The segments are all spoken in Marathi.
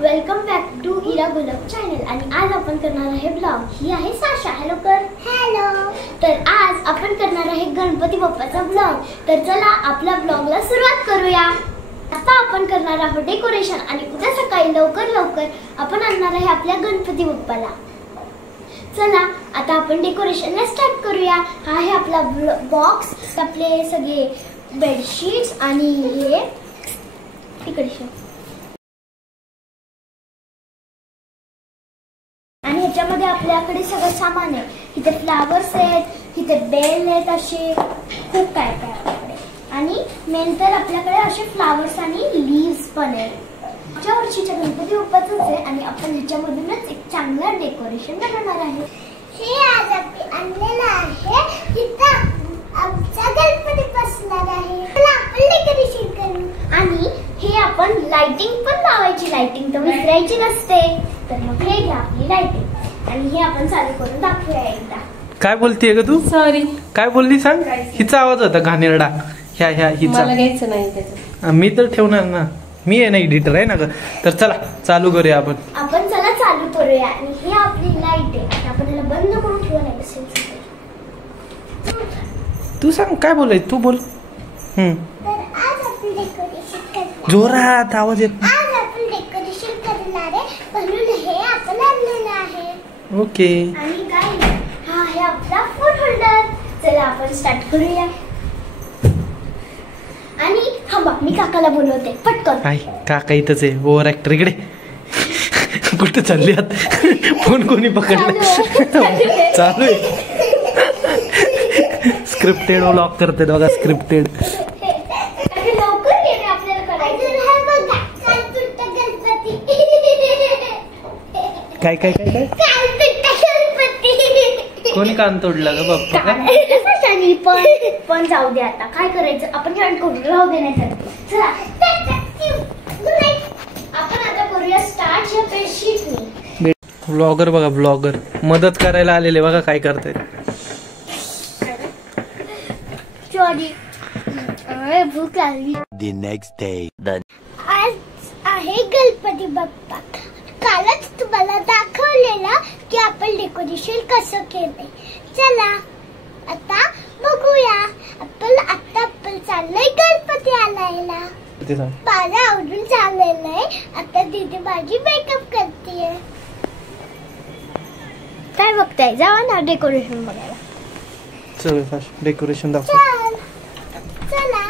Welcome back to Ira Gulab channel. आणि आज आपण करणार आहे ब्लॉग. ही आहे साशा. हॅलो कर. हॅलो. तर आज आपण करणार आहे गणपती बाप्पाचा ब्लॉग. तर चला आपल्या ब्लॉगला सुरुवात करूया. आता आपण करणार आहोत डेकोरेशन आणि उद्या सकाळी लवकर आपण आणणार आहे आपल्या गणपती बाप्पाला. चला आता आपण डेकोरेशनला स्टार्ट करूया. हा आहे आपला बॉक्स. आपले सगळे बेडशीट्स आणि हे डेकोरेशन. आणि ह्याच्यामध्ये आपल्याकडे सगळं सामान आहे. इथे फ्लावर्स आहेत, इथे बेल आहेत, असे खूप काय काय आपल्याकडे. आणि मेन तर आपल्याकडे असे फ्लावर्स आणि लीव्स पण आहेत. मागच्या वर्षीच्या गणपती बाप्पाचंच आहे आणि आपण ह्याच्यामधूनच एक चांगलं डेकोरेशन बनवणार आहे. हे आज आपण आणलेलं आहे. इथं आमचा गणपती बसणार आहे. आपण डेकोरेशन करू आणि हे आपण लाइटिंग पण लावायची. लाइटिंग तर विसरायची नसते. तर मग हे घ्या आपली लाइटिंग आणि हे आपण चालू करून दाखवूया एकदा. काय बोलतेय ग तू? सॉरी, काय बोलली सांग. हिचा आवाज होता घाणेरडा. ह्या हिचा मला घ्यायचं नाही त्याचं. मी तर ठेवणार ना. मी आहे ना एडिटर आहे ना ग. तर चला चालू करूया आपण. चला चालू करूया. आणि ही आपली लाईट आहे. आपण याला बंद करून ठेवू नाही बसेल. तू सांग काय बोलायचं तू बोल. तर आज आपण डेकोरेशन करणार. जोरात आवाज येत. आज आपण डेकोरेशन करणार आहे म्हणून हे आपण आणलेलं आहे. ओके. आणि काय हा आहे आपला फोन होल्डर. चला आपण स्टार्ट करूया. आणि थांबा मी काकाला बोलवते पटकन. काय काका इथंच आहे. ओव्हर ऍक्टर इकडे. कुठे चालली आत? फोन कोणी पकडला? चालू आहे. स्क्रिप्टेड व्लॉग करते बघा. स्क्रिप्टेड. काय काय काय काय कोणी कान तोडलं ग बाप्पा? पण जाऊ दे आता काय करायचं. आपण छान करू राहू देण्यासाठी. चला आपण आता करूया स्टार्ट या बेडशीटनी. ब्लॉगर बघा. ब्लॉगर मदत करायला आलेले बघा काय करतायत. भूक लागली. The next day. आज आहे गणपती बाप्पा. कालच तुम्हाला दाखवलेलं की आपण डेकोरेशन कसं केलंय. चला आता बघूया. आपण चाललंय गणपती आणायला. माझं आवडून चाललेलं आहे. आता दीदी माझी मेकअप करतेय. काय बघताय? जावा ना डेकोरेशन बघायला. चल डेकोरेशन दाखव. चला.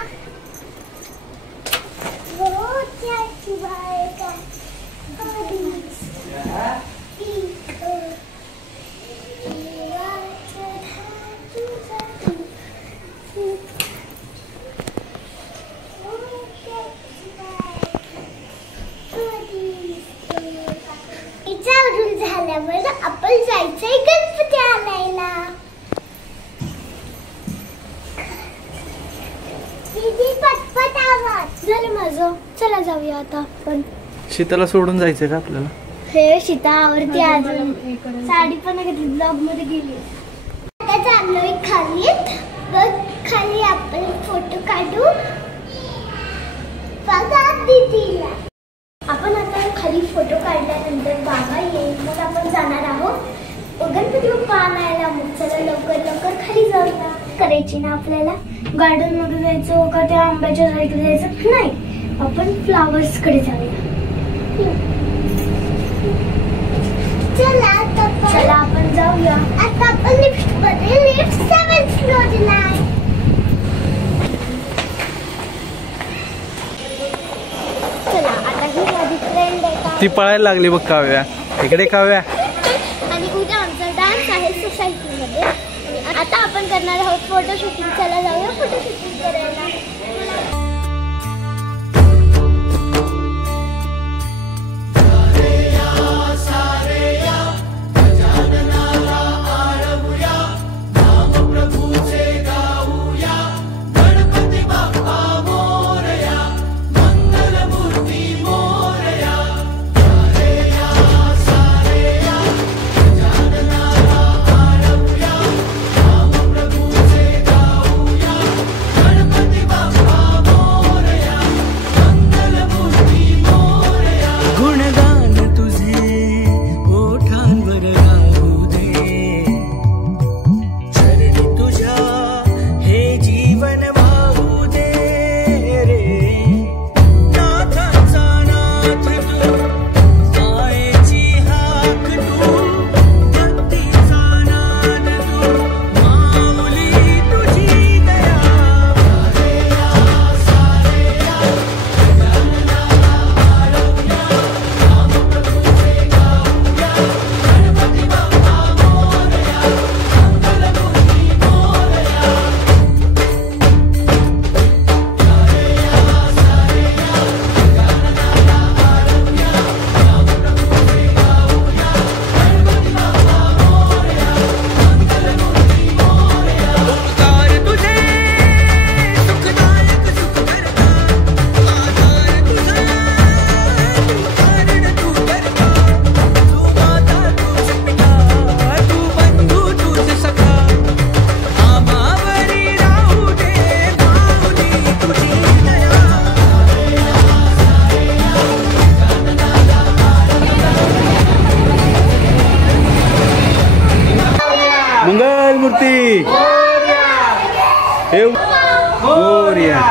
झाल्यावर आपण जायचंय गणपती आणायला. दीदी पटपट आवाज. झालं माझं. चला जाऊया आता आपण. शीताला सोडून जायचंय का आपल्याला? हे शीता आवडते. अजून साडी पण घेतली. ब्लॉग मध्ये गेली. आता चाललोय खाली. खाली आपण फोटो काढू. बघा दीदीला. आपण आता खाली फोटो काढल्यानंतर बाबा येईल. मग आपण जाणार आहोत गणपती बाप्पा आणायला. मग चला लवकर खाली जाऊया. करायची ना आपल्याला. गार्डन मध्ये जायचं का त्या आंब्याच्या झाडीकडे जायचं नाही. आपण फ्लावर्स कडे जाऊया. चला आपण जाऊया. आता आपण लिफ्ट मध्ये. लिफ्ट 7th फ्लोअरला आहे. चला आता ही माझी फ्रेंड आहे. ती पळायला लागली बघ काव्या. इकडे काव्या. आणि उद्या आमचा डान्स आहे सोसायटीमध्ये. आता आपण करणार आहोत फोटो शूटिंग. चला जाऊया फोटो शूटिंग करायला. गणपती हे मोरया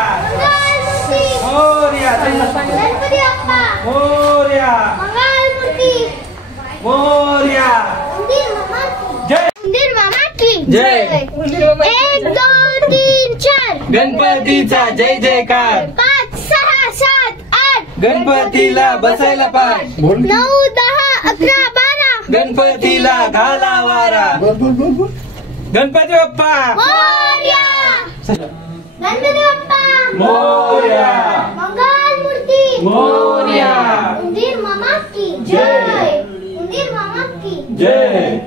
गणपती बाप्पा मंगलमूर्ती मोरया उंदीर मामा की जय 1 2 3 4 गणपतीचा जय जयकार 5 6 7 8 गणपतीला बसायला पाय 9 10 11 12 गणपतीला घाला वारा गणपती बाप्पा मोरया गणपती बाप्पा मोरया मंगलमूर्ती मोरया उंदीर मामा की जय उंदीर मामा की जय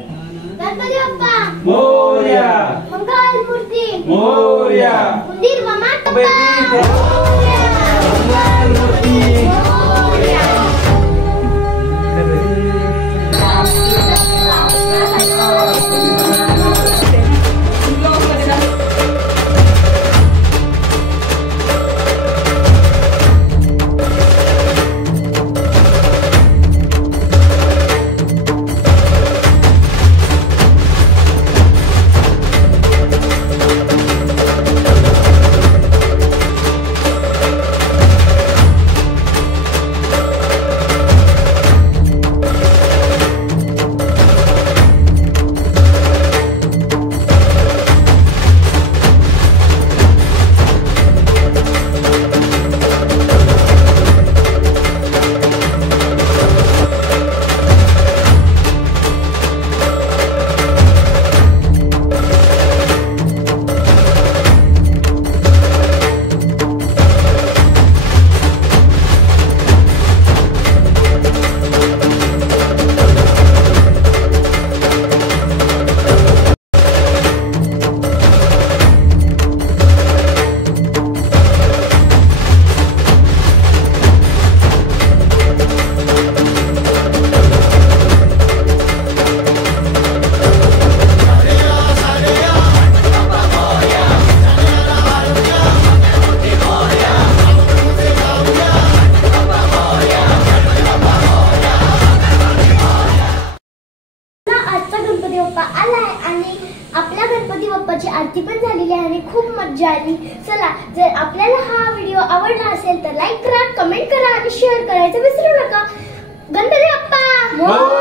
गणपती बाप्पा मोरया मंगलमूर्ती मोरया उंदीर मामा की बाप्पाची आरती पण झालेली आहे आणि खूप मजा आली. चला, जर आपल्याला हा व्हिडिओ आवडला असेल तर लाईक करा, कमेंट करा आणि शेअर करायचं विसरू नका. गणपती बाप्पा